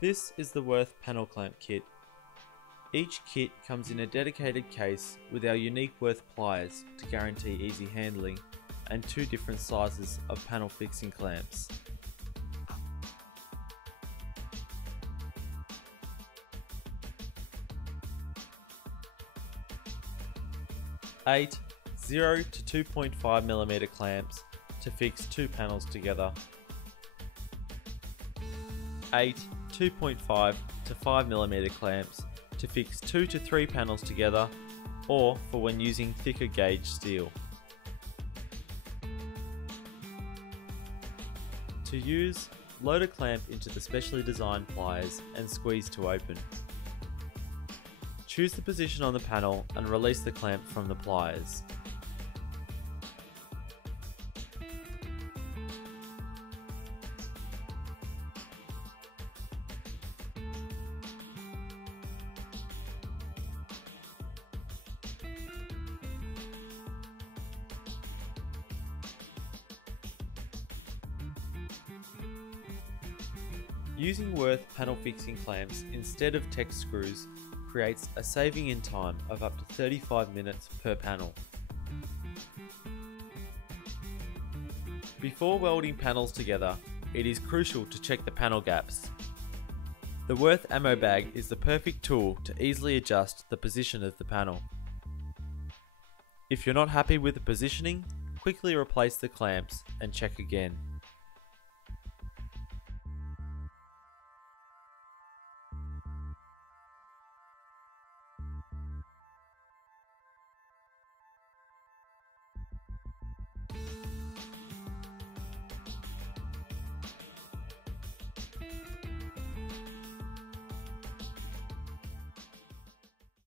This is the Wurth panel clamp kit. Each kit comes in a dedicated case with our unique Wurth pliers to guarantee easy handling and two different sizes of panel fixing clamps. Eight 0 to 2.5mm clamps to fix two panels together. 8 2.5 to 5mm clamps to fix 2 to 3 panels together, or for when using thicker gauge steel. To use, load a clamp into the specially designed pliers and squeeze to open. Choose the position on the panel and release the clamp from the pliers. Using Wurth panel fixing clamps instead of Tex screws creates a saving in time of up to 35 minutes per panel. Before welding panels together, it is crucial to check the panel gaps. The Wurth ammo bag is the perfect tool to easily adjust the position of the panel. If you're not happy with the positioning, quickly replace the clamps and check again.